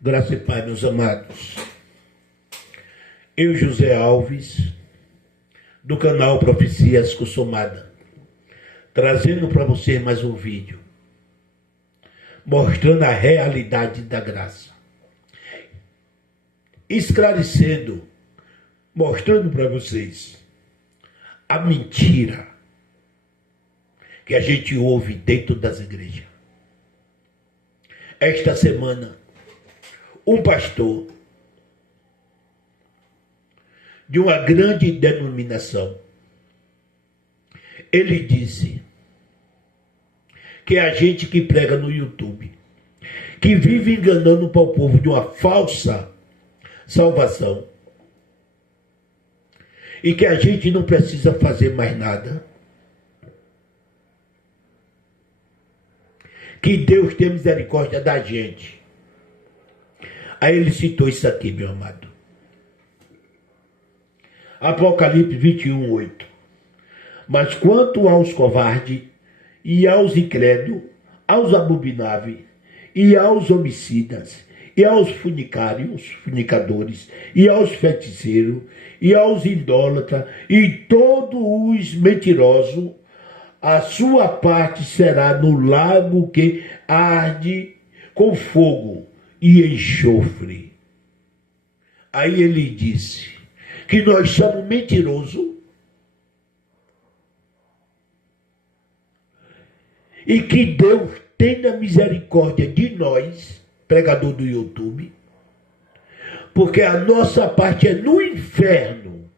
Graça e paz, meus amados. Eu, José Alves, do canal Profecias Consumada, trazendo para você mais um vídeo, mostrando a realidade da graça, esclarecendo, mostrando para vocês a mentira que a gente ouve dentro das igrejas. Esta semana, um pastor de uma grande denominação, ele disse que a gente que prega no YouTube, que vive enganando para o povo de uma falsa salvação, e que a gente não precisa fazer mais nada, que Deus tem misericórdia da gente. Aí ele citou isso aqui, meu amado. Apocalipse 21, 8. Mas quanto aos covardes, e aos incrédulos, aos abomináveis, e aos homicidas, e aos fornicadores, e aos feiticeiros, e aos idólatras, e todos os mentirosos, a sua parte será no lago que arde com fogo e enxofre. Aí ele disse que nós somos mentirosos e que Deus tenha misericórdia de nós, pregador do YouTube, porque a nossa parte é no inferno,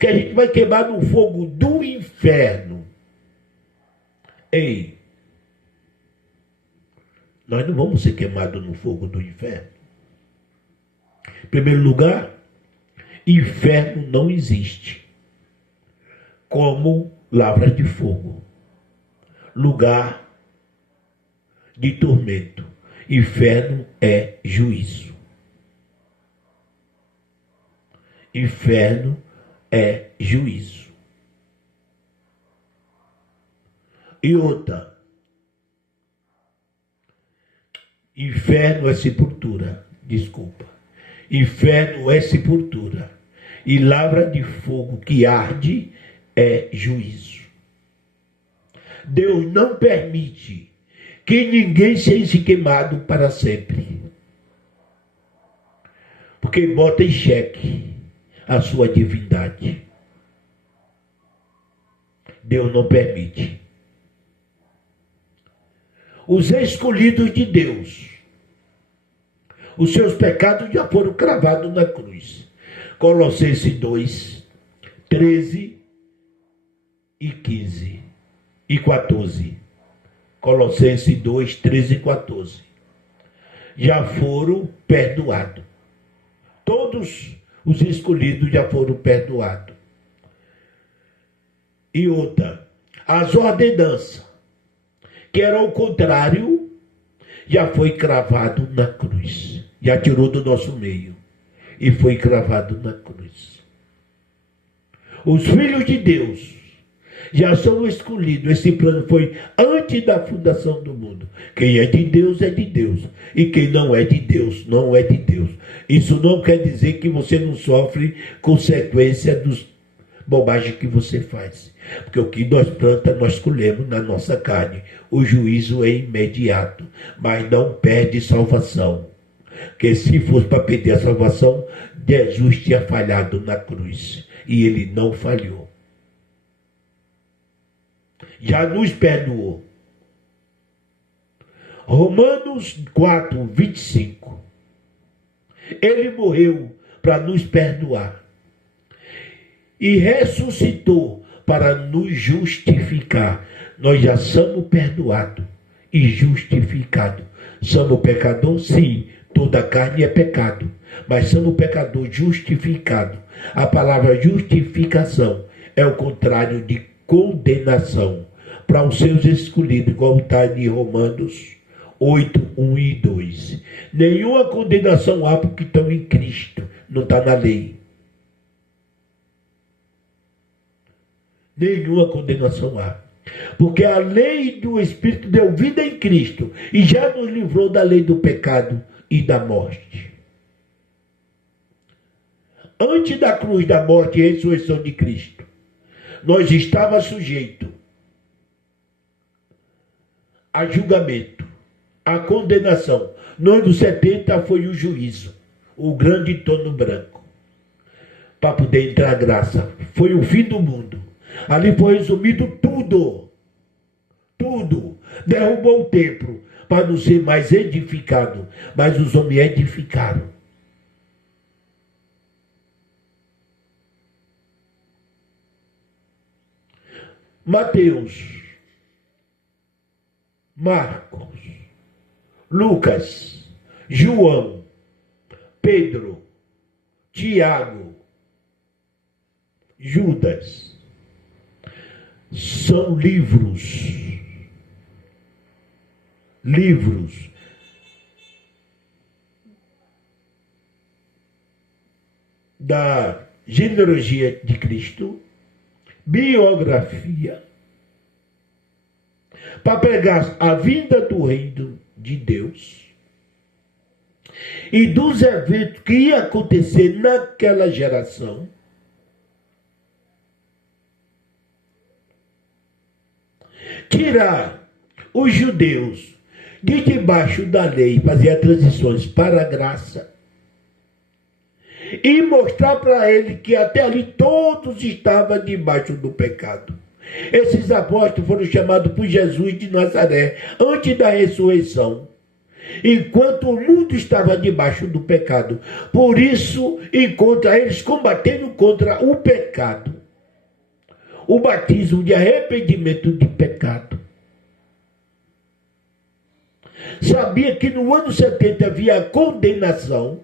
que a gente vai queimar no fogo do inferno. Ei, nós não vamos ser queimados no fogo do inferno. Em primeiro lugar, inferno não existe como lavras de fogo, lugar de tormento. Inferno é juízo. Inferno é juízo. E outra, inferno é sepultura, desculpa. Inferno é sepultura. E lavra de fogo que arde é juízo. Deus não permite que ninguém seja queimado para sempre. Porque bota em xeque a sua divindade. Deus não permite. Os escolhidos de Deus, os seus pecados já foram cravados na cruz. Colossenses 2, 13 e 15 e 14. Colossenses 2, 13 e 14. Já foram perdoados. Todos os escolhidos já foram perdoados. E outra, as ordenanças, que era o contrário, já foi cravado na cruz. Já tirou do nosso meio e foi cravado na cruz. Os filhos de Deus já são escolhidos. Esse plano foi antes da fundação do mundo. Quem é de Deus é de Deus. E quem não é de Deus, não é de Deus. Isso não quer dizer que você não sofre consequência dos bobagens que você faz. Porque o que nós plantamos, nós colhemos na nossa carne. O juízo é imediato, mas não perde salvação. Porque se fosse para perder a salvação, Jesus tinha falhado na cruz. E ele não falhou. Já nos perdoou. Romanos 4, 25. Ele morreu para nos perdoar. E ressuscitou para nos justificar. Nós já somos perdoados e justificados. Somos pecador? Sim, toda carne é pecado. Mas somos pecador justificado. A palavra justificação é o contrário de condenação. Para os seus escolhidos, igual está em Romanos 8, 1 e 2. Nenhuma condenação há porque estão em Cristo. Não está na lei. Nenhuma condenação há. Porque a lei do Espírito deu vida em Cristo e já nos livrou da lei do pecado e da morte. Antes da cruz, da morte e ressurreição de Cristo, nós estávamos sujeitos a julgamento, a condenação. No ano 70 foi o juízo, o grande trono branco, para poder entrar a graça. Foi o fim do mundo. Ali foi resumido tudo. Tudo. Derrubou o templo para não ser mais edificado, mas os homens edificaram. Mateus, Marcos, Lucas, João, Pedro, Tiago, Judas, são livros da genealogia de Cristo, biografia, para pregar a vinda do reino de Deus e dos eventos que ia acontecer naquela geração, tirar os judeus de debaixo da lei, fazer transições para a graça e mostrar para ele que até ali todos estavam debaixo do pecado. Esses apóstolos foram chamados por Jesus de Nazaré antes da ressurreição, enquanto o mundo estava debaixo do pecado. Por isso, encontra eles combatendo contra o pecado, o batismo de arrependimento de pecado. Sabia que no ano 70 havia a condenação.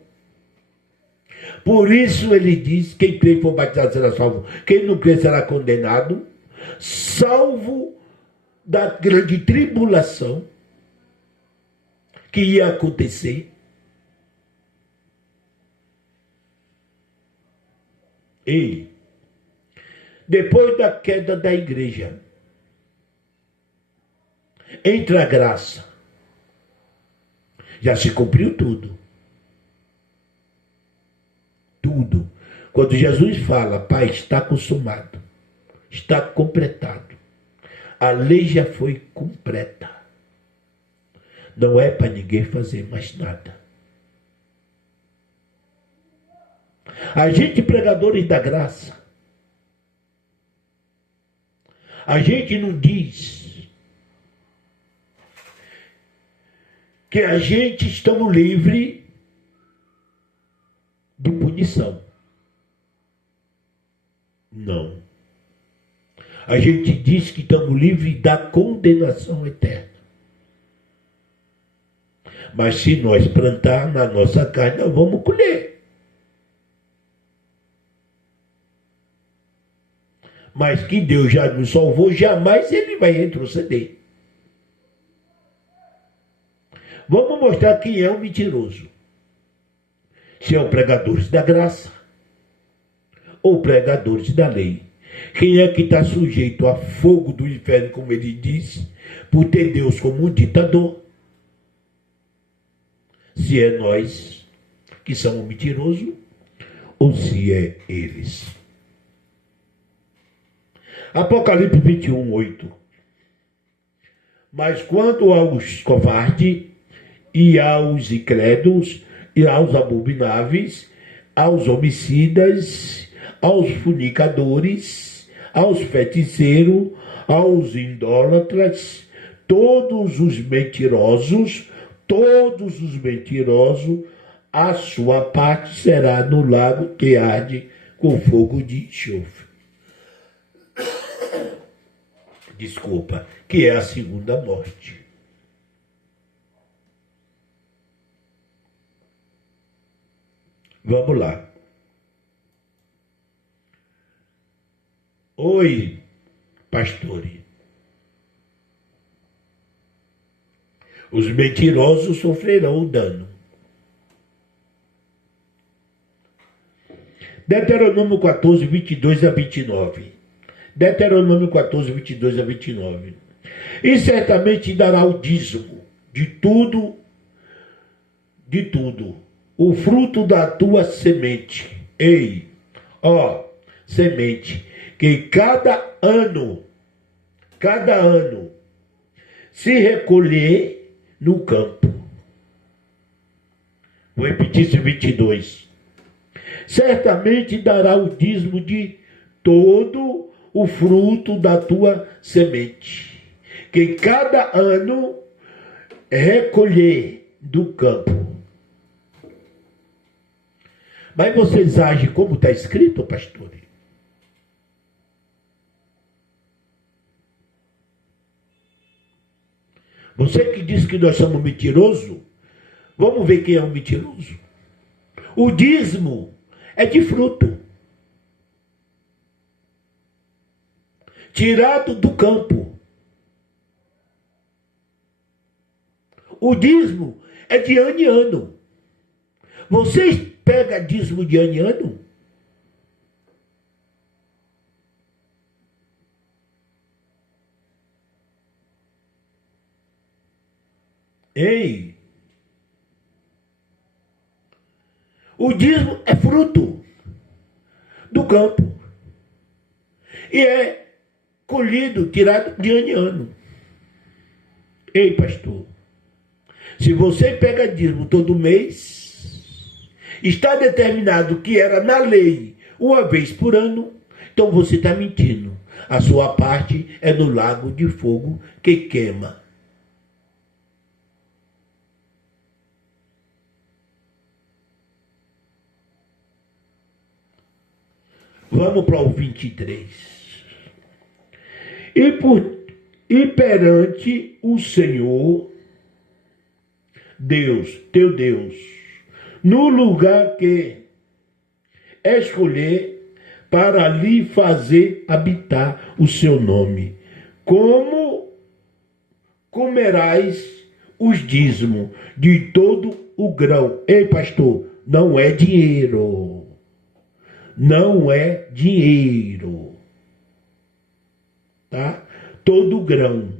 Por isso ele diz: quem crê e for batizado será salvo, quem não crê será condenado, salvo da grande tribulação que ia acontecer. E depois da queda da igreja, entra a graça. Já se cumpriu tudo. Tudo. Quando Jesus fala: Pai, está consumado, está completado, a lei já foi completa. Não é para ninguém fazer mais nada. A gente, pregadores da graça, a gente não diz que a gente estamos livres de punição. Não. A gente diz que estamos livres da condenação eterna. Mas se nós plantar na nossa carne, nós vamos colher. Mas que Deus já nos salvou, jamais ele vai retroceder. Vamos mostrar quem é o mentiroso. Se é o pregadores da graça ou pregadores da lei. Quem é que está sujeito a fogo do inferno, como ele disse, por ter Deus como um ditador? Se é nós que somos mentirosos ou se é eles. Apocalipse 21, 8. Mas quanto aos covardes e aos incrédulos e aos abomináveis, aos homicidas, aos fornicadores, aos feiticeiros, aos idólatras, todos os mentirosos, a sua parte será no lago que arde com fogo de enxofre. Desculpa, que é a segunda morte. Vamos lá. Oi, pastores. Os mentirosos sofrerão o dano. Deuteronômio 14, 22 a 29. Deuteronômio 14, 22 a 29. E certamente dará o dízimo de tudo de tudo, o fruto da tua semente. Ei, ó, semente, que cada ano, se recolher no campo. Vou repetir esse 22. Certamente dará o dízimo de todo o fruto da tua semente, que cada ano recolher do campo. Mas vocês agem como está escrito, pastor? Você que diz que nós somos mentirosos, vamos ver quem é um mentiroso. O dízimo é de fruto, tirado do campo. O dízimo é de ano em ano. Vocês pegam dízimo de ano em ano? Ei! O dízimo é fruto do campo. E é colhido, tirado de ano em ano. Ei, pastor, se você pega dízimo todo mês, está determinado que era na lei uma vez por ano, então você está mentindo. A sua parte é no lago de fogo que queima. Vamos para o 23. E perante o Senhor, Deus, teu Deus, no lugar que escolher para lhe fazer habitar o seu nome, como comerás os dízimos de todo o grão. Ei, pastor, não é dinheiro. Não é dinheiro, tá? Todo grão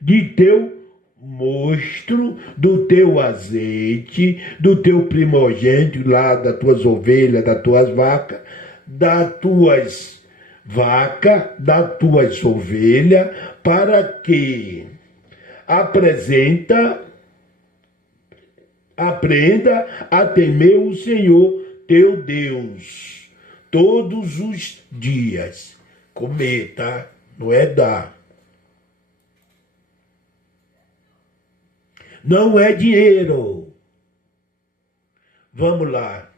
de teu mosto, do teu azeite, do teu primogênito lá, das tuas ovelhas, das tuas vacas, das ovelhas, para que aprenda a temer o Senhor teu Deus todos os dias. Comer, tá? Não é dar. Não é dinheiro. Vamos lá.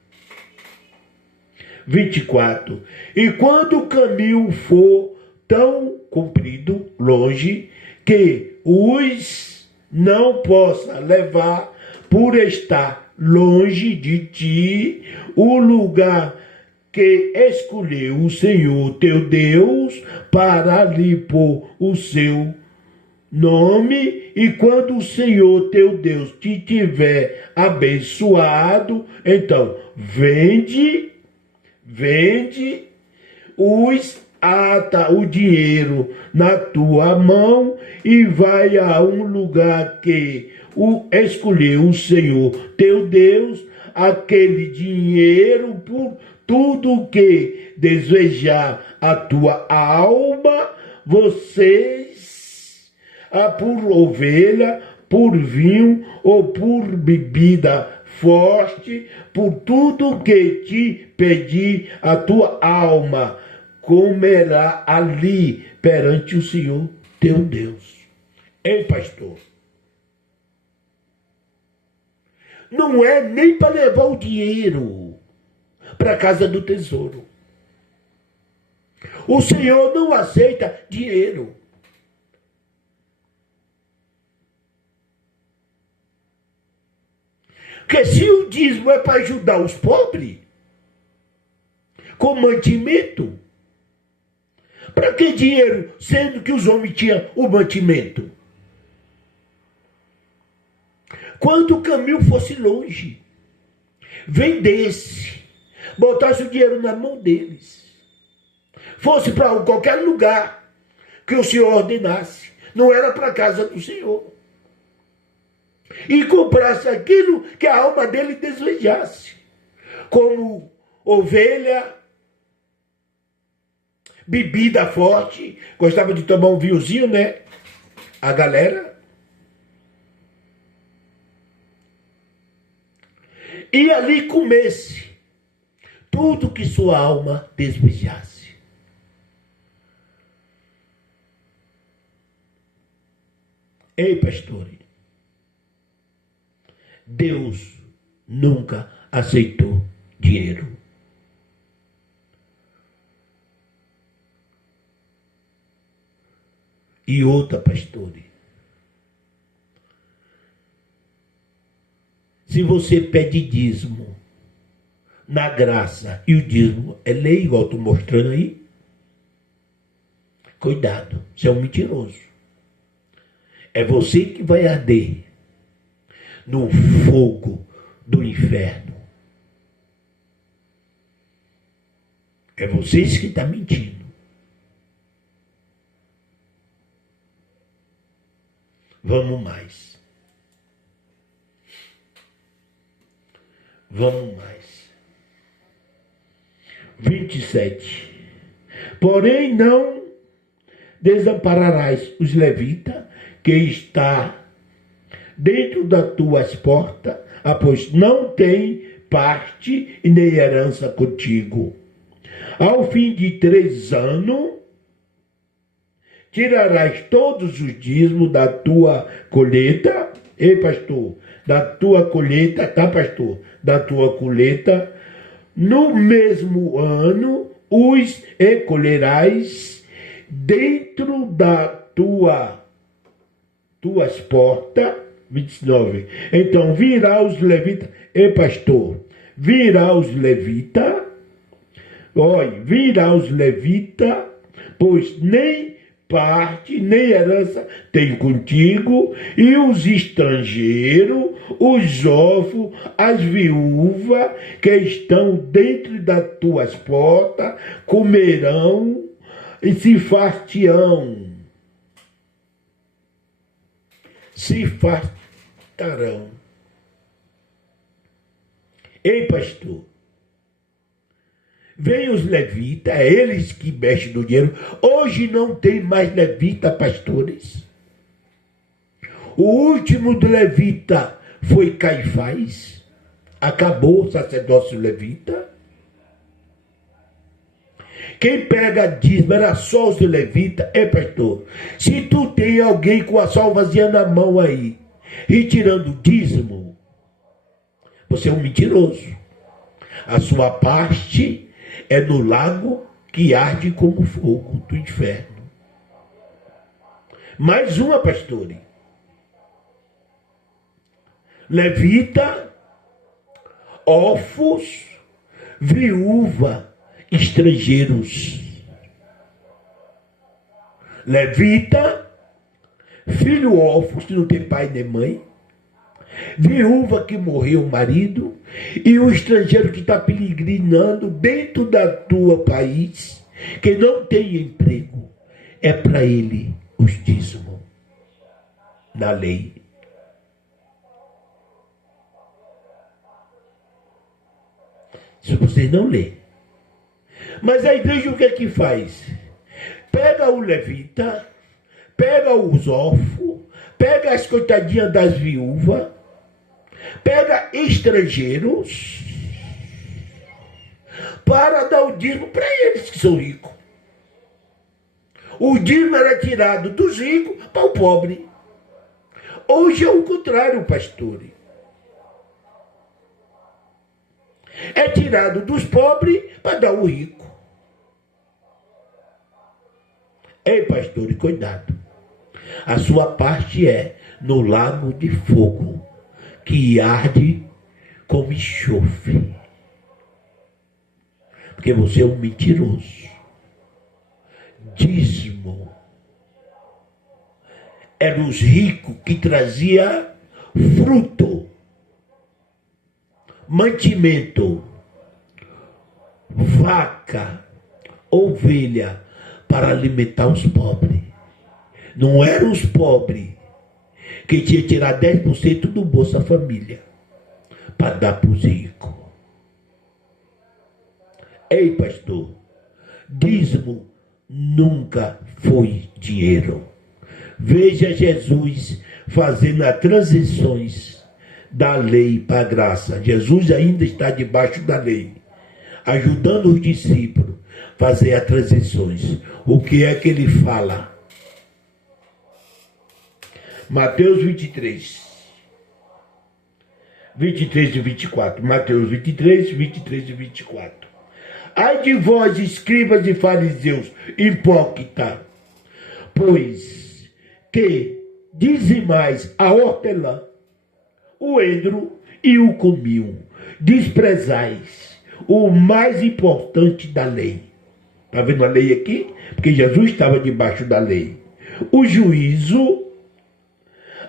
24. E quando o caminho for tão comprido, longe, que os não possa levar por estar longe de ti, o lugar que escolheu o Senhor teu Deus para lhe pôr o seu nome, e quando o Senhor teu Deus te tiver abençoado, então vende ata o dinheiro na tua mão e vai a um lugar que escolheu o Senhor teu Deus, aquele dinheiro por tudo que desejar a tua alma, vocês, por ovelha, por vinho ou por bebida forte, por tudo que te pedir a tua alma, comerá ali perante o Senhor teu Deus. Ei, pastor, não é nem para levar o dinheiro para a casa do tesouro. O Senhor não aceita dinheiro. Porque se o dízimo é para ajudar os pobres, com mantimento, para que dinheiro, sendo que os homens tinham o mantimento? Quando o caminho fosse longe, vendesse, botasse o dinheiro na mão deles, fosse para qualquer lugar que o Senhor ordenasse, não era para a casa do Senhor. e comprasse aquilo que a alma dele desejasse, como ovelha, bebida forte, gostava de tomar um vinhozinho, né? A galera. E ali comesse tudo que sua alma desejasse. Ei, pastor, Deus nunca aceitou dinheiro. E outra, pastores, se você pede dízimo na graça e o dízimo é lei, igual estou mostrando aí, cuidado, você é um mentiroso. É você que vai arder no fogo do inferno. É vocês que estão mentindo. Vamos mais. Vamos mais. 27. Porém não desampararás os levitas que está dentro das tuas portas, pois não tem parte e nem herança contigo. Ao fim de 3 anos, tirarás todos os dízimos da tua colheita. Ei, pastor, da tua colheita, tá, pastor? Da tua colheita, no mesmo ano, os recolherás dentro da tuas portas. 29. Então virá os levitas, ei, pastor, virá os levitas, virá os levitas, pois nem parte, nem herança tem contigo, e os estrangeiros, os órfãos, as viúvas que estão dentro das tuas portas, comerão e se fartarão. Se fartarão. Ei, pastor, vem os levitas, é eles que mexem no dinheiro. Hoje não tem mais levita, pastores. O último do levita foi Caifás. Acabou o sacerdócio levita. Quem pega dízimo era só os levitas. É, pastor, se tu tem alguém com a salvazinha na mão aí, retirando dízimo, você é um mentiroso. A sua parte é no lago que arde como fogo do inferno. Mais uma, pastor. Levita, órfãos, viúva, estrangeiros. Levita, filho órfão, que não tem pai nem mãe, viúva que morreu o marido, e o estrangeiro que está peregrinando dentro da tua país, que não tem emprego, é para ele os dízimos na lei. Se você não lê. Mas a igreja o que é que faz? Pega o levita, pega os órfãos, pega as coitadinhas das viúvas, pega estrangeiros, para dar o dízimo para eles que são ricos. O dízimo era tirado dos ricos para o pobre. Hoje é o contrário, pastor. É tirado dos pobres para dar ao rico. Ei, pastor, cuidado. A sua parte é no lago de fogo, que arde como enxofre. Porque você é um mentiroso. Dízimo. Eram os ricos que traziam fruto, mantimento, vaca, ovelha, para alimentar os pobres. Não eram os pobres que tinha que tirar 10% do Bolsa Família para dar para os ricos. Ei, pastor, dízimo nunca foi dinheiro. Veja Jesus fazendo as transições da lei para a graça. Jesus ainda está debaixo da lei, ajudando os discípulos a fazer as transições. O que é que ele fala? Mateus 23 e 24. Mateus 23 e 24. Ai de vós, escribas e fariseus, hipócrita, pois que dizimais a hortelã, o endro e o cominho, desprezais o mais importante da lei. Está vendo a lei aqui? Porque Jesus estava debaixo da lei. O juízo,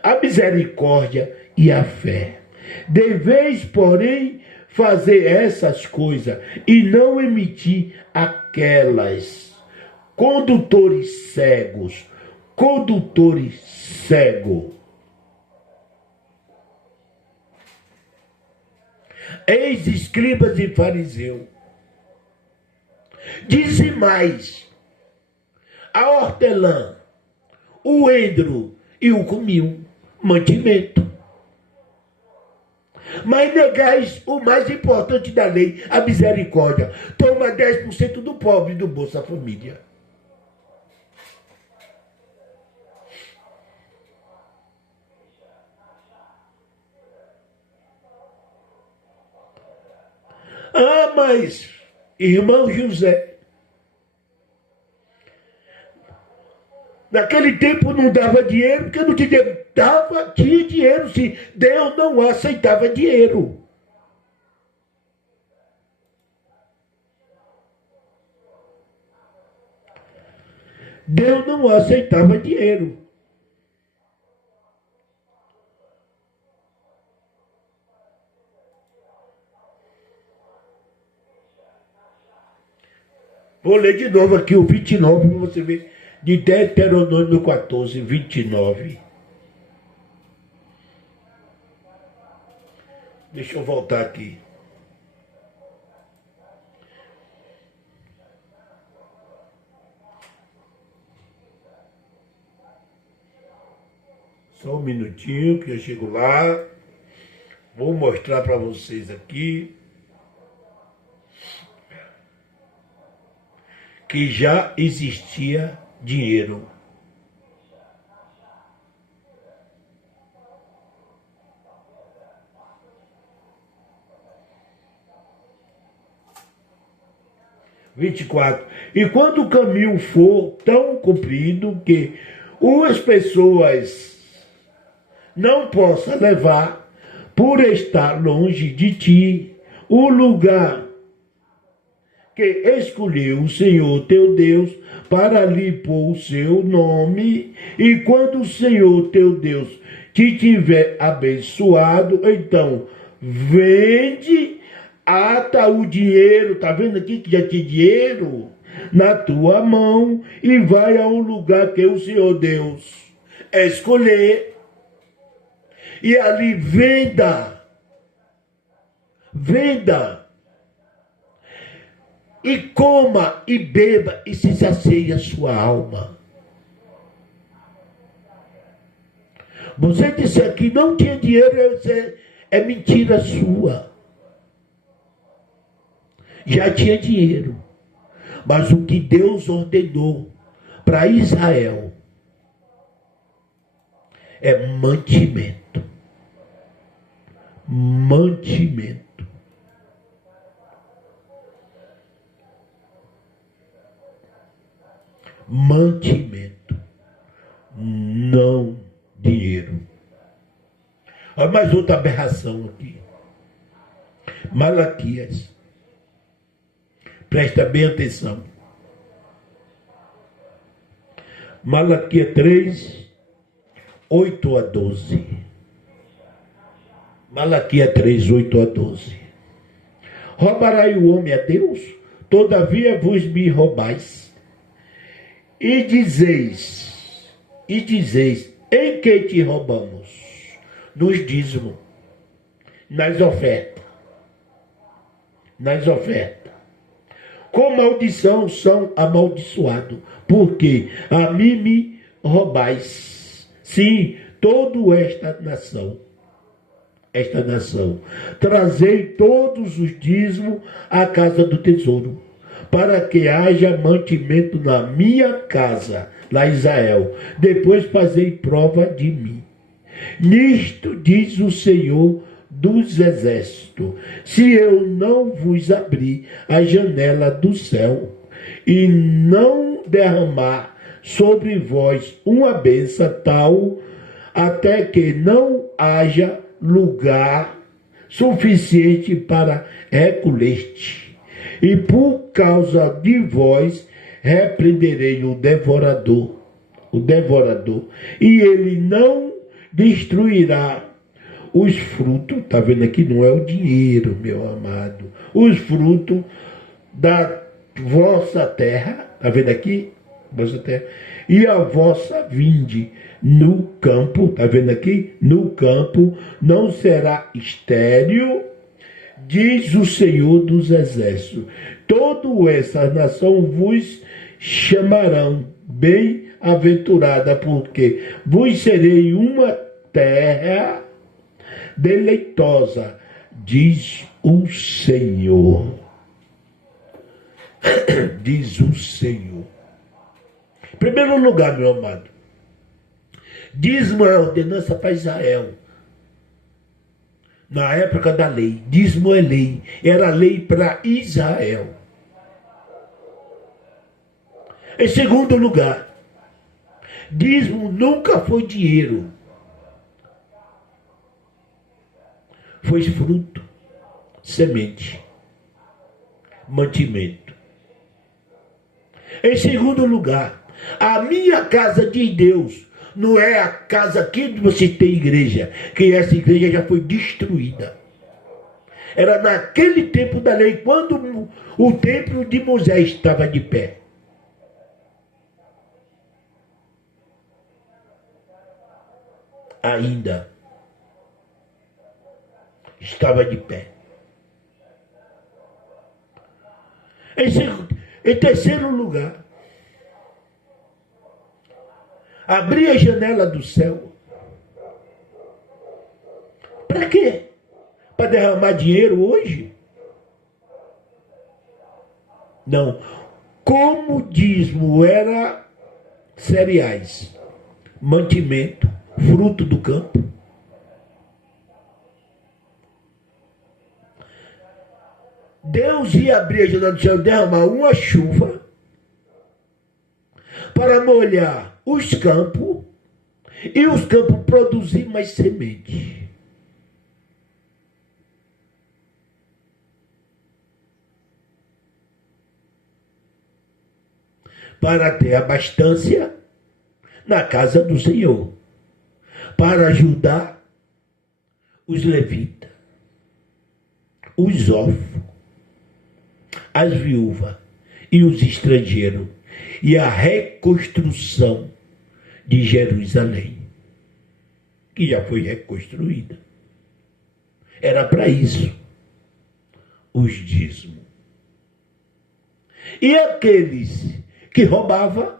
a misericórdia e a fé. Deveis, porém, fazer essas coisas e não emitir aquelas. Condutores cegos. Eis, escribas e fariseus, dizimais a hortelã, o endro e o cominho, mantimento. Mas negais o mais importante da lei, a misericórdia. Toma 10% do pobre do Bolsa Família. Ah, mas, irmão José, naquele tempo não dava dinheiro, porque não tinha, tinha dinheiro, sim. Deus não aceitava dinheiro. Deus não aceitava dinheiro. Vou ler de novo aqui o 29 para você ver. De Deuteronômio 14, 29. Deixa eu voltar aqui. Só um minutinho que eu chego lá. Vou mostrar para vocês aqui que já existia dinheiro. E quando o caminho for tão comprido que as pessoas não possam levar, por estar longe de ti, o lugar que escolheu o Senhor teu Deus para lhe pôr o seu nome, e quando o Senhor teu Deus te tiver abençoado, então vende, ata o dinheiro, está vendo aqui que já tinha dinheiro na tua mão, e vai a um lugar que o Senhor Deus escolher, e ali venda, e coma e beba e se sacie a sua alma. Você disse que não tinha dinheiro, é mentira sua. Já tinha dinheiro. Mas o que Deus ordenou para Israel é mantimento. Mantimento. Mantimento, não dinheiro. Olha mais outra aberração aqui. Malaquias. Presta bem atenção. Malaquias 3, 8 a 12. Malaquias 3, 8 a 12. Roubará o homem a Deus? Todavia vos me roubais. E dizeis, Em que te roubamos? Nos dízimos, nas ofertas. Nas ofertas. Com maldição são amaldiçoados, porque a mim me roubais. Sim, toda esta nação. Trazei todos os dízimos à casa do tesouro, para que haja mantimento na minha casa, lá em Israel. Depois fazei prova de mim. Nisto diz o Senhor dos exércitos: se eu não vos abrir a janela do céu e não derramar sobre vós uma bênção tal, até que não haja lugar suficiente para recolher-te. E por causa de vós repreenderei o devorador, e ele não destruirá os frutos. Está vendo aqui? Não é o dinheiro, meu amado. Os frutos da vossa terra. Está vendo aqui? Vossa terra. E a vossa vinde no campo. Está vendo aqui? No campo não será estéril, diz o Senhor dos exércitos. Toda essa nação vos chamarão bem-aventurada, porque vos serei uma terra deleitosa, diz o Senhor. Diz o Senhor. Em primeiro lugar, meu amado, dízimo é ordenança para Israel. Na época da lei, dízimo é lei. Era lei para Israel. Em segundo lugar, dízimo nunca foi dinheiro. Foi fruto, semente, mantimento. Em segundo lugar, a minha casa de Deus não é a casa que você tem igreja, que essa igreja já foi destruída. Era naquele tempo da lei, quando o templo de Moisés estava de pé. Ainda estava de pé. Em terceiro lugar, abrir a janela do céu. Para quê? Para derramar dinheiro hoje? Não. Como o dízimo era cereais, mantimento, fruto do campo, Deus ia abrir a janela do céu e derramar uma chuva para molhar os campos e os campos produzir mais semente. Para ter abastança na casa do Senhor, para ajudar os levitas, os órfãos, as viúvas e os estrangeiros, e a reconstrução de Jerusalém, que já foi reconstruída. Era para isso os dízimos. E aqueles que roubavam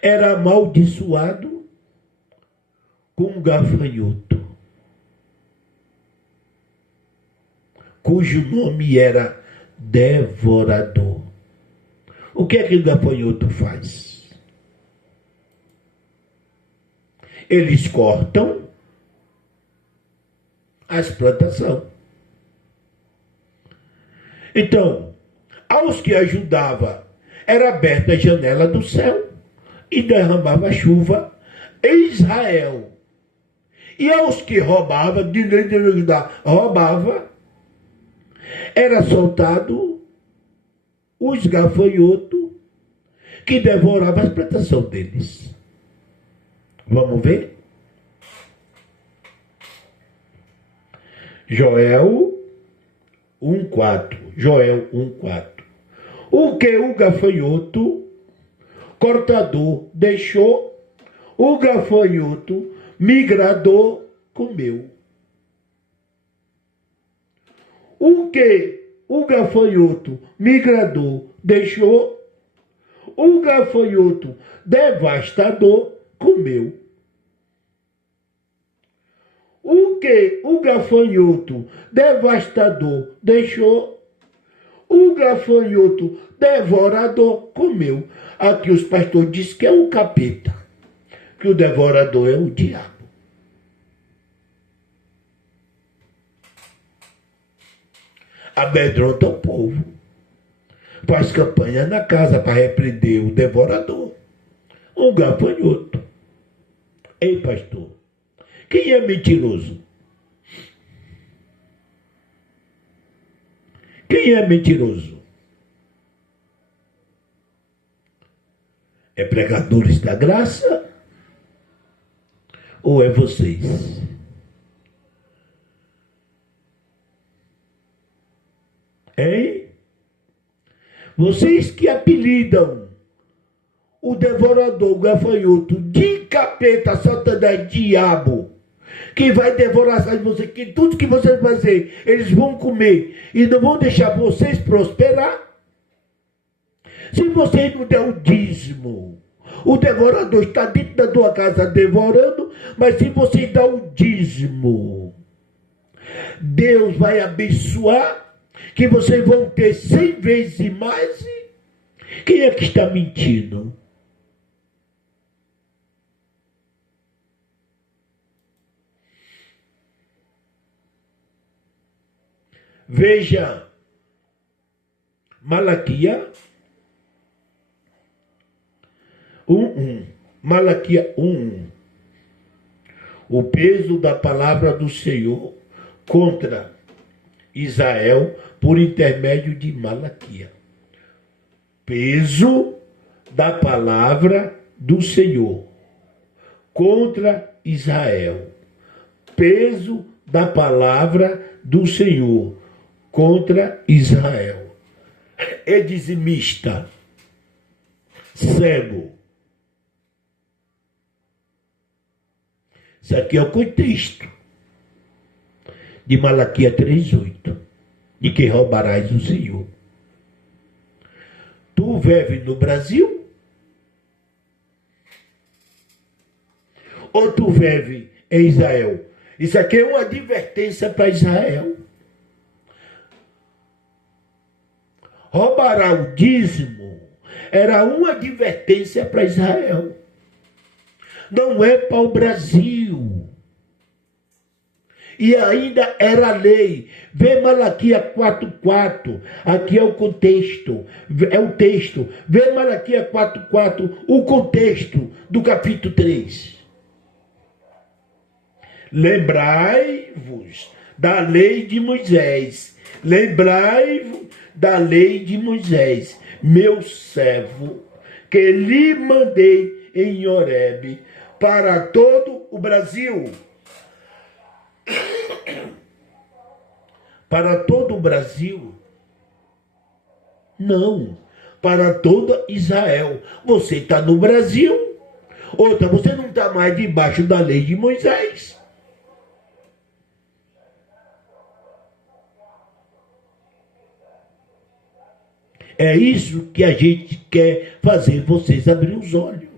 era amaldiçoado com gafanhoto, cujo nome era devorador. O que é que o gafanhoto faz? Eles cortam as plantações. Então, aos que ajudavam, era aberta a janela do céu e derramava chuva em Israel. E aos que roubavam, de ajudar, roubava, era soltado os gafanhotos que devoravam as plantações deles. Vamos ver? Joel 1,4. Joel 1,4. O que o gafanhoto cortador deixou, o gafanhoto migrador comeu. O que o gafanhoto migrador deixou, o gafanhoto devastador comeu. O que o gafanhoto devastador deixou, o gafanhoto devorador comeu. Aqui os pastores dizem que é o capeta, que o devorador é o diabo. Amedronta o povo. Faz campanha na casa para repreender o devorador. Um gafanhoto. Ei, pastor, quem é mentiroso? Quem é mentiroso? É pregadores da graça? Ou é vocês? Hein? Vocês que apelidam o devorador, o gafanhoto, de capeta, satanás, diabo, que vai devorar você, que tudo que vocês fazer, eles vão comer e não vão deixar vocês prosperar. Se vocês não der o dízimo, o devorador está dentro da tua casa devorando, mas se vocês dão o dízimo, Deus vai abençoar, que vocês vão ter 100 vezes mais. Quem é que está mentindo? Veja, Malaquias 1:1. Malaquias 1:1. O peso da palavra do Senhor contra Israel por intermédio de Malaquias. Peso da palavra do Senhor contra Israel. Peso da palavra do Senhor contra Israel. É dizimista, cego. Isso aqui é o contexto de Malaquias 3:8, de que roubarás o Senhor. Tu vives no Brasil? Ou tu vives em Israel? Isso aqui é uma advertência para Israel. Roubará o dízimo era uma advertência para Israel. Não é para o Brasil. E ainda era lei. Vê Malaquias 4:4. Aqui é o contexto. É o texto. Vê Malaquias 4:4. O contexto do capítulo 3. Lembrai-vos da lei de Moisés. Lembrai-vos da lei de Moisés, meu servo, que lhe mandei em Horebe para todo o Brasil. Para todo o Brasil? Não, para toda Israel. Você está no Brasil. Outra, você não está mais debaixo da lei de Moisés. É isso que a gente quer fazer vocês abrir os olhos.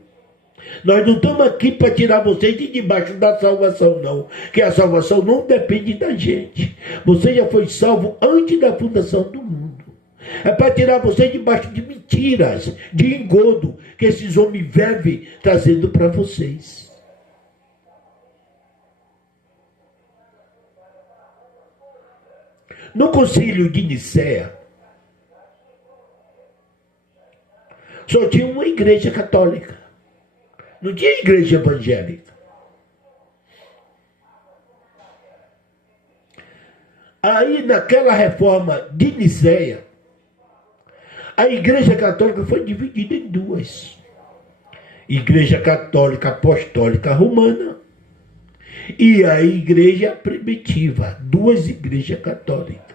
Nós não estamos aqui para tirar vocês de debaixo da salvação, não. Que a salvação não depende da gente. Você já foi salvo antes da fundação do mundo. É para tirar vocês debaixo de mentiras, de engodo, que esses homens vivem trazendo para vocês. No concílio de Nicéia, só tinha uma igreja católica. Não tinha igreja evangélica. Aí, naquela reforma de Nicéia, a igreja católica foi dividida em duas. Igreja católica apostólica romana e a igreja primitiva. Duas igrejas católicas.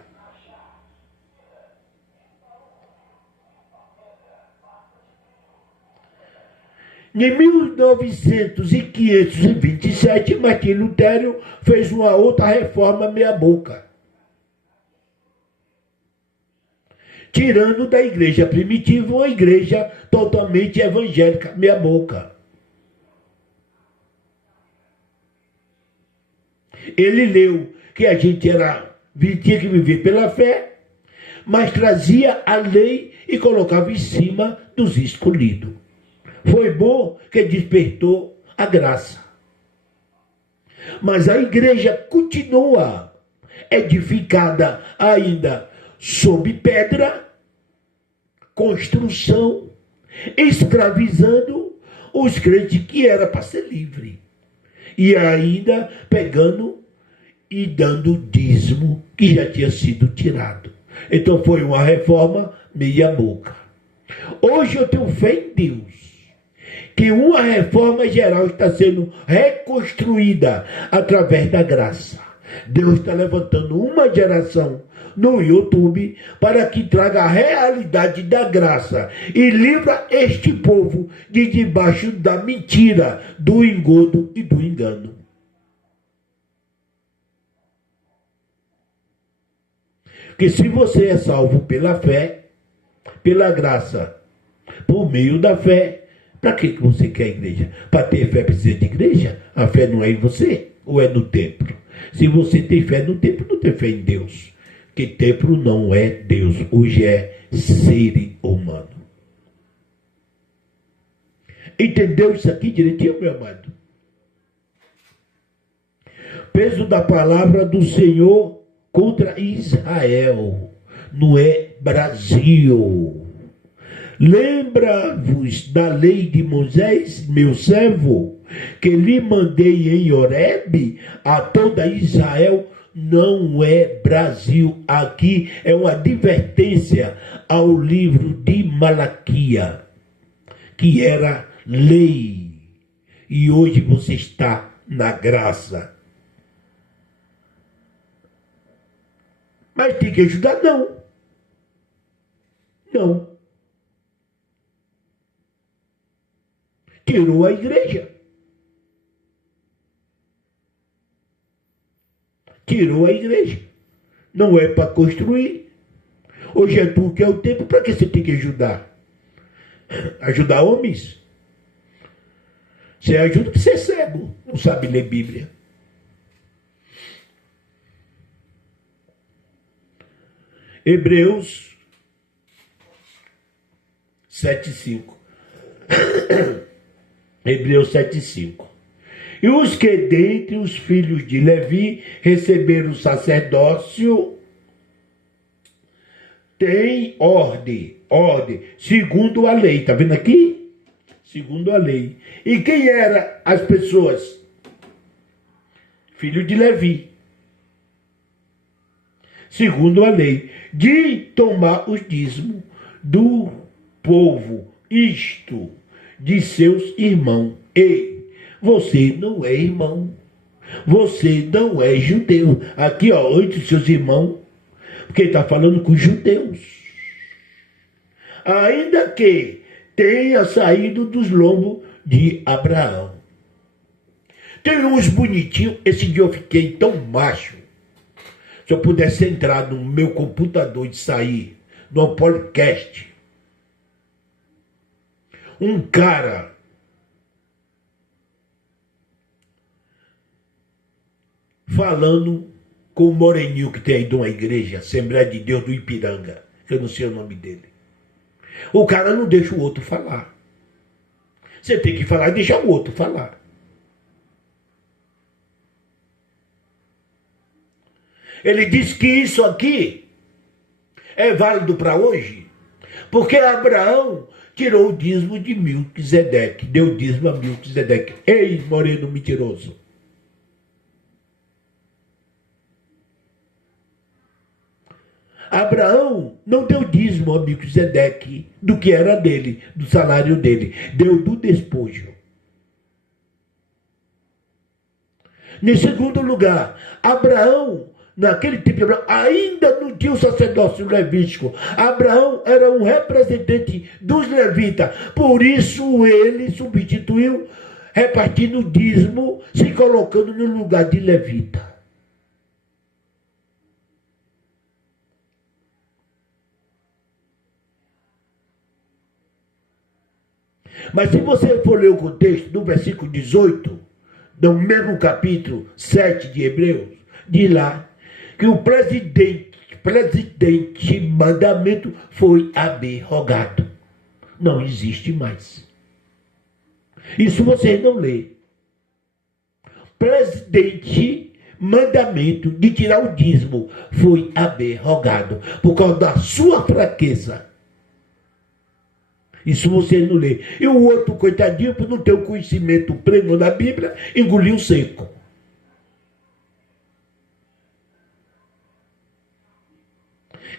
Em 1527, Martim Lutero fez uma outra reforma meia-boca, tirando da igreja primitiva uma igreja totalmente evangélica, meia-boca. Ele leu que a gente tinha que viver pela fé, mas trazia a lei e colocava em cima dos escolhidos. Foi bom que despertou a graça. Mas a igreja continua edificada ainda sob pedra, construção, escravizando os crentes que era para ser livre. E ainda pegando e dando dízimo que já tinha sido tirado. Então foi uma reforma meia boca. Hoje eu tenho fé em Deus, que uma reforma geral está sendo reconstruída através da graça. Deus está levantando uma geração no YouTube para que traga a realidade da graça e livra este povo de debaixo da mentira, do engodo e do engano. Que se você é salvo pela fé, pela graça, por meio da fé, para que você quer igreja? Para ter fé precisa de igreja? A fé não é em você ou é no templo? Se você tem fé no templo, não tem fé em Deus. Que templo não é Deus, hoje é ser humano. Entendeu isso aqui direitinho, meu amado? Peso da palavra do Senhor contra Israel, não é Brasil. Lembra-vos da lei de Moisés, meu servo, que lhe mandei em Horebe a toda Israel. Não é Brasil. Aqui é uma advertência ao livro de Malaquia, que era lei. E hoje você está na graça. Mas tem que ajudar? Não. Não. Tirou a igreja. Tirou a igreja. Não é para construir. Hoje é tu que é o tempo. Para que você tem que ajudar? Ajudar homens? Você ajuda porque você é cego. Não sabe ler Bíblia. Hebreus 7,5. Hebreus 7,5. E os que dentre os filhos de Levi receberam o sacerdócio têm ordem, segundo a lei. Está vendo aqui? Segundo a lei. E quem eram as pessoas? Filho de Levi. Segundo a lei, de tomar os dízimos do povo, isto, de seus irmãos. E você não é irmão. Você não é judeu. Aqui, ó, entre os seus irmãos, porque está falando com os judeus. Ainda que tenha saído dos lombos de Abraão. Tem uns bonitinhos. Esse dia eu fiquei tão macho. Se eu pudesse entrar no meu computador e sair no podcast, um cara falando com o moreninho que tem aí de uma igreja, Assembleia de Deus do Ipiranga, que eu não sei o nome dele. O cara não deixa o outro falar. Você tem que falar e deixar o outro falar. Ele diz que isso aqui é válido para hoje, porque Abraão tirou o dízimo de Melquisedeque, deu dízimo a Melquisedeque. Ei, moreno mentiroso. Abraão não deu dízimo a Melquisedeque do que era dele, do salário dele. Deu do despojo. Em segundo lugar, Abraão naquele tempo de Abraão, ainda não tinha o sacerdócio levítico. Abraão era um representante dos levitas. Por isso ele substituiu, repartindo o dízimo, se colocando no lugar de levita. Mas se você for ler o contexto, no versículo 18, do mesmo capítulo 7 de Hebreus, diz lá que o presidente mandamento foi abrogado. Não existe mais. Isso vocês não lê. Presidente mandamento de tirar o dízimo foi abrogado por causa da sua fraqueza. Isso vocês não lê. E o outro, coitadinho, por não ter o conhecimento pleno da Bíblia, engoliu seco.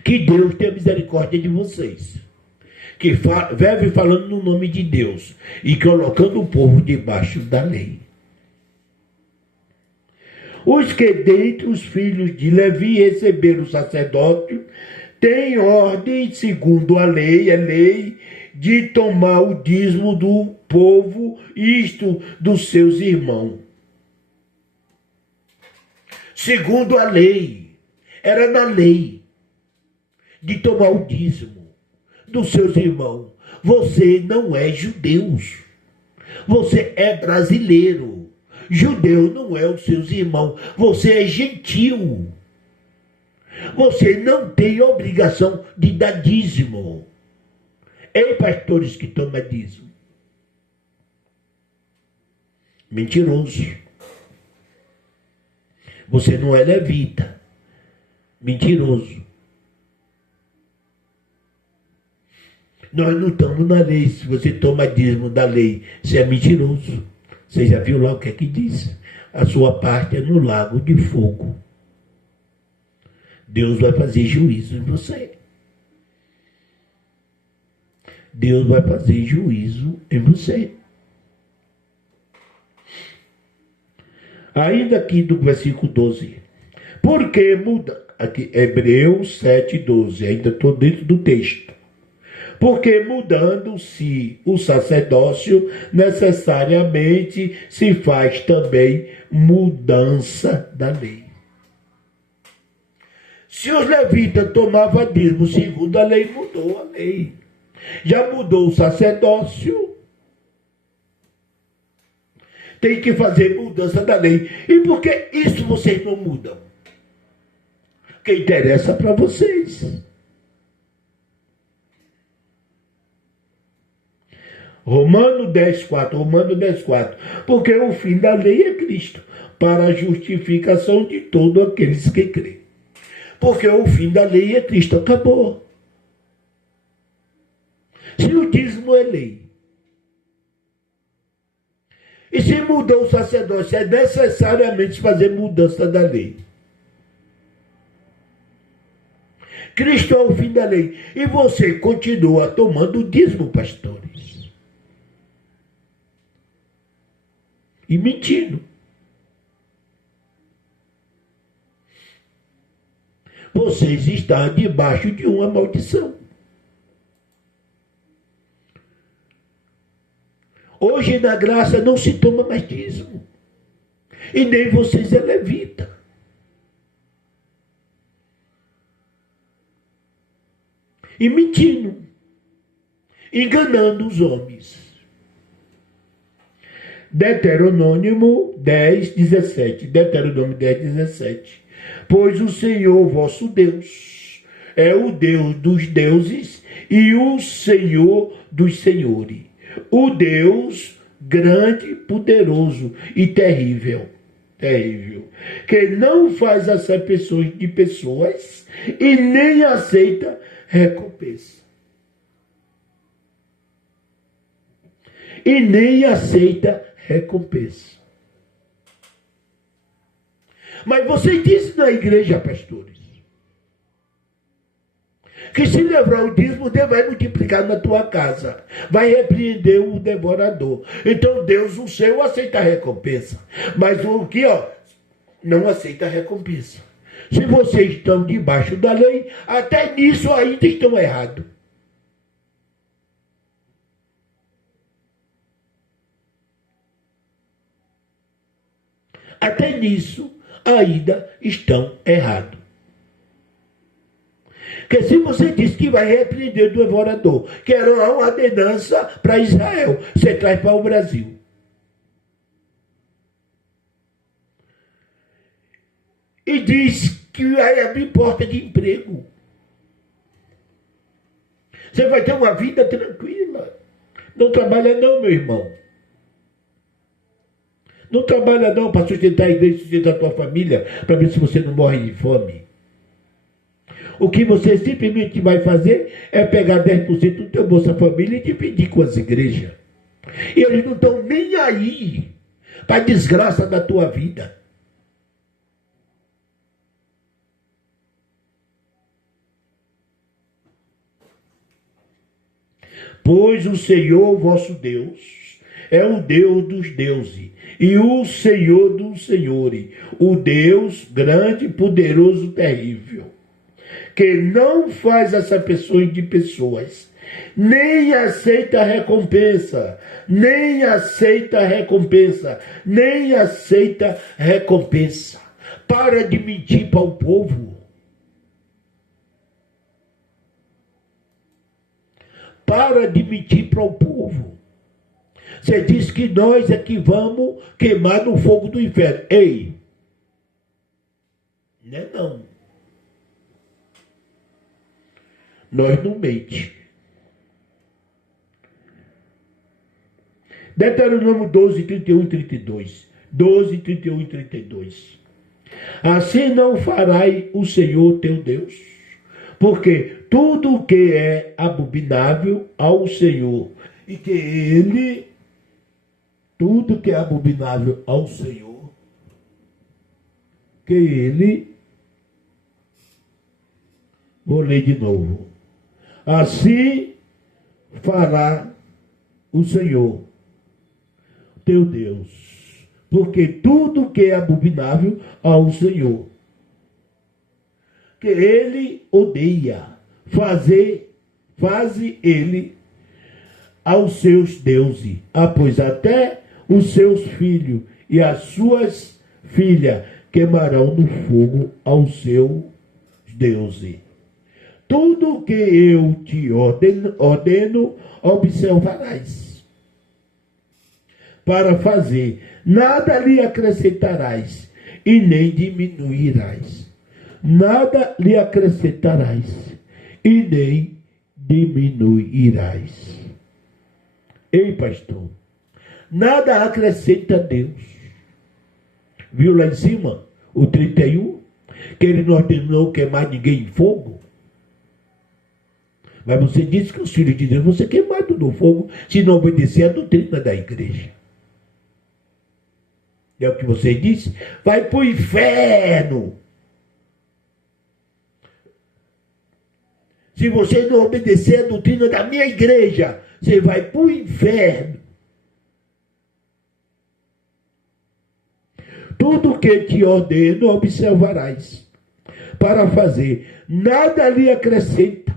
Que Deus tenha misericórdia de vocês. Que vive falando no nome de Deus e colocando o povo debaixo da lei. Os que dentre os filhos de Levi receberam o sacerdócio têm ordem, segundo a lei, de tomar o dízimo do povo, isto dos seus irmãos. Segundo a lei, era na lei de tomar o dízimo dos seus irmãos. Você não é judeu, você é brasileiro. Judeu não é os seus irmãos, você é gentil. Você não tem obrigação de dar dízimo. Ei, pastores que tomam dízimo. Mentiroso. Você não é levita. Mentiroso. Nós não estamos na lei. Se você toma dízimo da lei, você é mentiroso. Você já viu lá o que é que diz? A sua parte é no lago de fogo. Deus vai fazer juízo em você. Deus vai fazer juízo em você. Ainda aqui do versículo 12. Porque muda. Aqui, Hebreus 7, 12. Ainda estou dentro do texto. Porque mudando-se o sacerdócio, necessariamente se faz também mudança da lei. Se os levitas tomavam dízimo segundo a lei, mudou a lei. Já mudou o sacerdócio. Tem que fazer mudança da lei. E por que isso vocês não mudam? Que interessa para vocês. Romano 10:4. Porque o fim da lei é Cristo, para a justificação de todos aqueles que creem. Porque o fim da lei é Cristo, acabou. Se o dízimo é lei, e se mudou o sacerdócio, é necessariamente fazer mudança da lei. Cristo é o fim da lei. E você continua tomando o dízimo, pastores. E mentindo. Vocês estão debaixo de uma maldição. Hoje na graça não se toma mais dízimo. E nem vocês é levita. E mentindo. Enganando os homens. Deuteronômio 10:17. Deuteronômio 10:17. Pois o Senhor vosso Deus é o Deus dos deuses e o Senhor dos senhores. O Deus grande, poderoso e terrível, que não faz acepções de pessoas e nem aceita recompensa. E nem aceita recompensa. Mas você disse na igreja, pastores, que se levar o dízimo, Deus vai multiplicar na tua casa. Vai repreender o devorador. Então Deus, o seu, aceita a recompensa. Mas o que, não aceita a recompensa. Se vocês estão debaixo da lei, até nisso ainda estão errados. Até nisso ainda estão errados. Porque se você diz que vai repreender o devorador, que era uma ordenança para Israel, você traz para o Brasil. E diz que vai abrir porta de emprego. Você vai ter uma vida tranquila. Não trabalha não, meu irmão. Não trabalha não para sustentar a igreja, sustentar a tua família, para ver se você não morre de fome. O que você simplesmente vai fazer é pegar 10% do teu Bolsa Família e dividir com as igrejas. E eles não estão nem aí para a desgraça da tua vida. Pois o Senhor vosso Deus é o Deus dos deuses e o Senhor dos senhores, o Deus grande, poderoso, terrível, que não faz acepção de pessoas, nem aceita recompensa, nem aceita recompensa, nem aceita recompensa. Para de mentir para o povo. Para de mentir para o povo. Você diz que nós é que vamos queimar no fogo do inferno. Ei, não é não. Nós não mente. Deuteronômio 12, 31 e 32. 12, 31 e 32. Assim não farás o Senhor teu Deus, porque tudo que é abominável ao Senhor, e que Ele, tudo que é abominável ao Senhor, que Ele, vou ler de novo, assim fará o Senhor teu Deus, porque tudo que é abominável ao Senhor, que Ele odeia, faze Ele aos seus deuses, pois até os seus filhos e as suas filhas queimarão no fogo aos seus deuses. Tudo que eu te ordeno observarás para fazer, nada lhe acrescentarás e nem diminuirás. Nada lhe acrescentarás e nem diminuirás. Ei, pastor, nada acrescenta a Deus. Viu lá em cima, o 31, que ele não ordenou queimar ninguém em fogo? Mas você disse que os filhos de Deus vão ser queimados no fogo se não obedecer a doutrina da igreja. É o que você disse? Vai para o inferno. Se você não obedecer a doutrina da minha igreja, você vai para o inferno. Tudo que te ordeno observarás para fazer. Nada lhe acrescenta,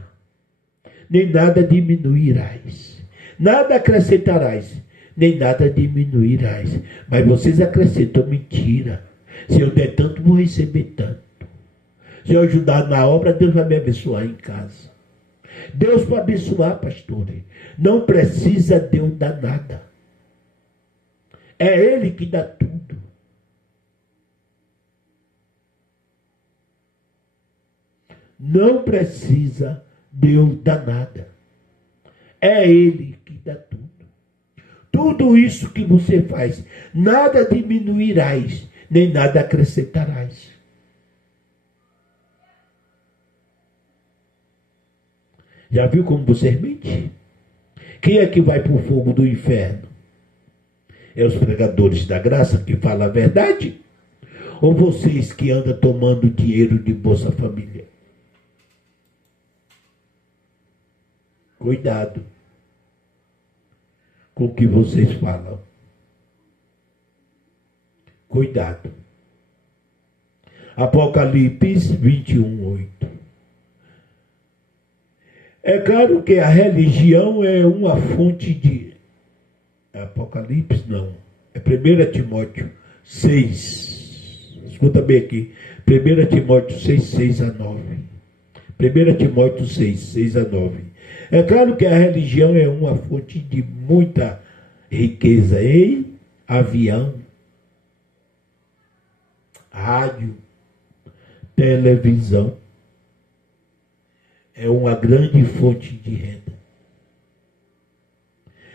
nem nada diminuirás. Nada acrescentarás, nem nada diminuirás. Mas vocês acrescentam mentira. Se eu der tanto, vou receber tanto. Se eu ajudar na obra, Deus vai me abençoar em casa. Deus para abençoar, pastor, não precisa Deus dar nada. É Ele que dá tudo. Não precisa Deus dar nada. É Ele que dá tudo. Tudo isso que você faz, nada diminuirás, nem nada acrescentarás. Já viu como você mente? Quem é que vai para o fogo do inferno? É os pregadores da graça que falam a verdade? Ou vocês que andam tomando dinheiro de Bolsa Família? Cuidado com o que vocês falam. Cuidado. Apocalipse 21:8. É claro que a religião é uma fonte de... Apocalipse não. É 1 Timóteo 6. Escuta bem aqui. 1 Timóteo 6, 6 a 9. 1 Timóteo 6, 6 a 9. É claro que a religião é uma fonte de muita riqueza em avião, rádio, televisão. É uma grande fonte de renda.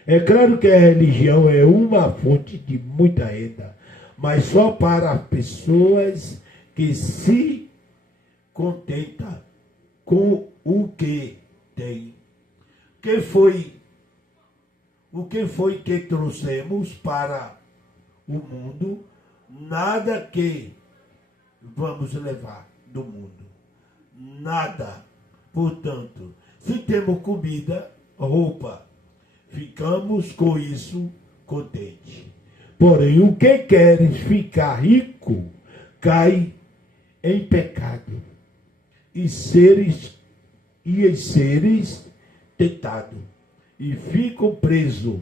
É claro que a religião é uma fonte de muita renda, mas só para pessoas que se contentam com o que tem. O que foi que trouxemos para o mundo? Nada que vamos levar do mundo. Nada. Portanto, se temos comida, roupa, ficamos com isso contentes. Porém, o que queres ficar rico, cai em pecado e em seres tentado, e ficam presos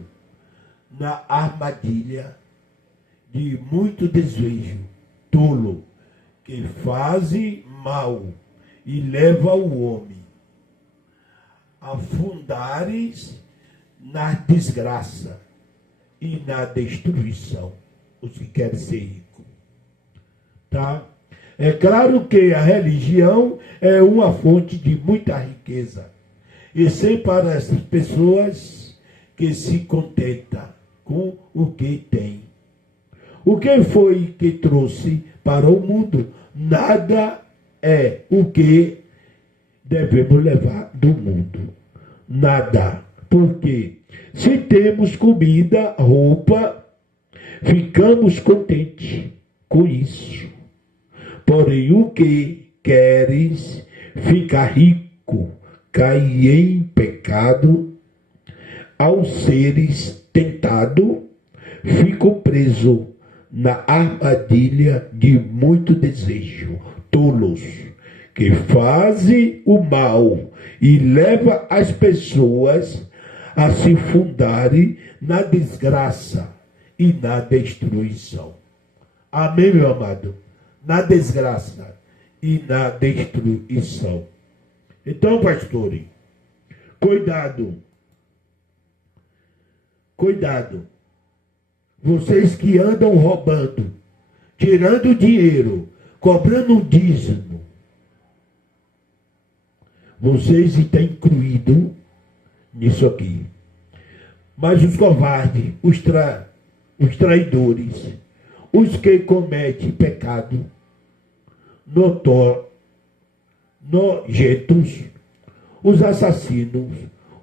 na armadilha de muito desejo tolo, que faz mal e leva o homem a afundares na desgraça e na destruição, os que querem ser ricos. Tá? É claro que a religião é uma fonte de muita riqueza, e sem para essas pessoas que se contentam com o que tem. O que foi que trouxe para o mundo? Nada é o que devemos levar do mundo. Nada. Porque se temos comida, roupa, ficamos contentes com isso. Porém, o que queres ficar rico, cai em pecado, aos seres tentados, ficam presos na armadilha de muito desejo, tolos, que fazem o mal e leva as pessoas a se fundarem na desgraça e na destruição. Amém, meu amado? Na desgraça e na destruição. Então, pastores, cuidado. Cuidado. Vocês que andam roubando, tirando dinheiro, cobrando um dízimo, vocês estão incluídos nisso aqui. Mas os covardes, os traidores, os que cometem pecado, nojentos, os assassinos,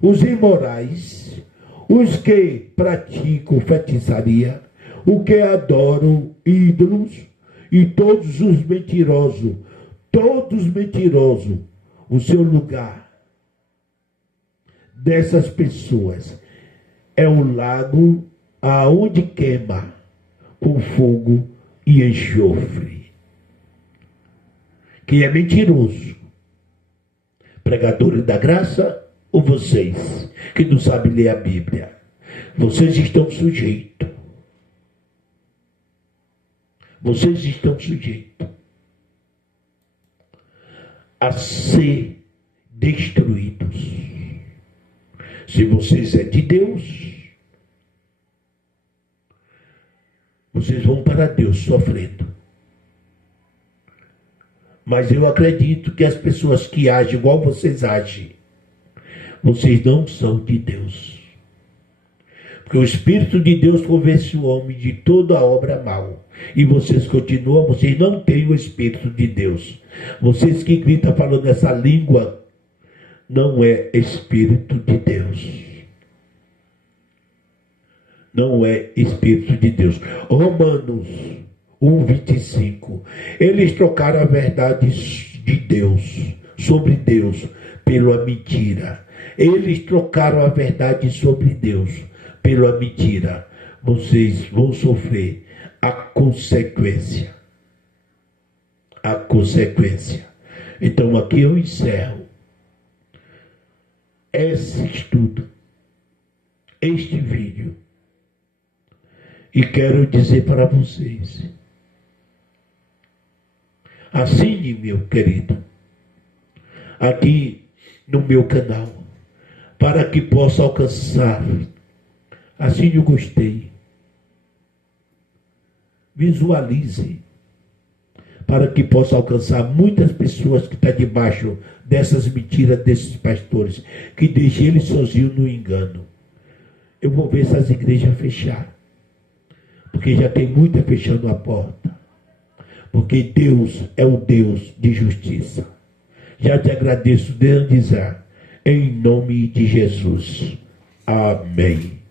os imorais, os que praticam feitiçaria, os que adoram ídolos e todos os mentirosos, o seu lugar dessas pessoas é o lago aonde queima com fogo e enxofre, que é mentiroso. Pregadores da graça ou vocês que não sabem ler a Bíblia? Vocês estão sujeitos. Vocês estão sujeitos a ser destruídos. Se vocês é de Deus, vocês vão para Deus sofrendo. Mas eu acredito que as pessoas que agem igual vocês agem, vocês não são de Deus. Porque o Espírito de Deus convence o homem de toda a obra mal. E vocês continuam, vocês não têm o Espírito de Deus. Vocês que gritam falando essa língua, não é Espírito de Deus. Não é Espírito de Deus. Romanos 1:25. Eles trocaram a verdade de Deus, sobre Deus, pela mentira. Eles trocaram a verdade sobre Deus pela mentira. Vocês vão sofrer a consequência. a consequência. Então aqui eu encerro esse estudo, este vídeo, e quero dizer para vocês: assine, meu querido, aqui no meu canal, para que possa alcançar. Assine o gostei. Visualize, para que possa alcançar muitas pessoas que estão debaixo dessas mentiras desses pastores, que deixem eles sozinhos no engano. Eu vou ver essas igrejas fechar, porque já tem muita fechando a porta, porque Deus é o Deus de justiça. Já te agradeço desde já, em nome de Jesus. Amém.